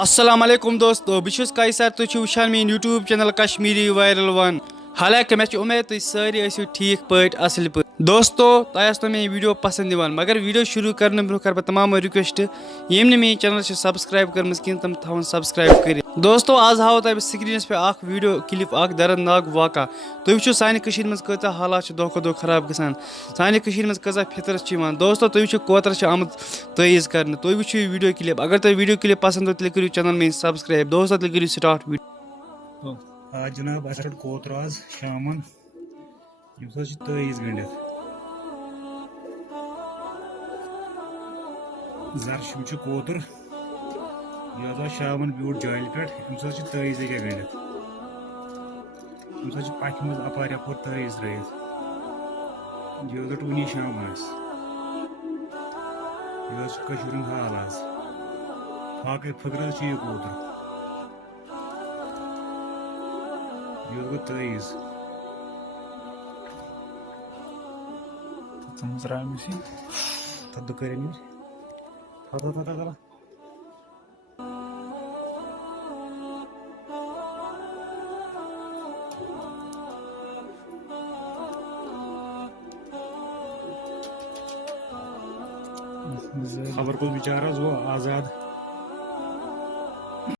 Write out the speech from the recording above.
अस्सलाम वालेकुम दोस्तों बहुत कैसर तुम वुचान मेन YouTube channel Kashmiri viral one. हालांकि मे उम्मीद तुम सारी आसो ठीक पाट असल पे। दोस्तों तुम मे वीडियो पसंद दिवान मगर वीडियो शुरू करने ब्रो कर तमाम रिक्वेस्ट यम ने मे चैनल सब्सक्राइब कर तम थवन सब्सक्राइब कर। दोस्तों आज हाव तुम स्क्रीनस पे वीडियो क्लिप दर्दनाक वाक़ा। तुम वो सानि मज कता हालात दो खो दो खराब गसान सानि मज कजा फितरत दोस्तों तुम वो कोतर आमत तईज कर तुम वो वीडियो क्लिप अगर तुम वीडियो क्लिप पसंद हो तेल करो चैनल मे सब्सक्राइब। दोस्तों तेल करो स्टार्ट वीडियो। आज जनाब अस रट कोतर आज शामन तईज गंडित जरश कोतर यह शामन ब्यूट जाल पे तईज गंडित पथ मज अपार यपर तईज त्रित यह वनी शाम यह हाल आज फाक फकर यह कोतर यह गो तईज कर खबर को बेचारा वो आजाद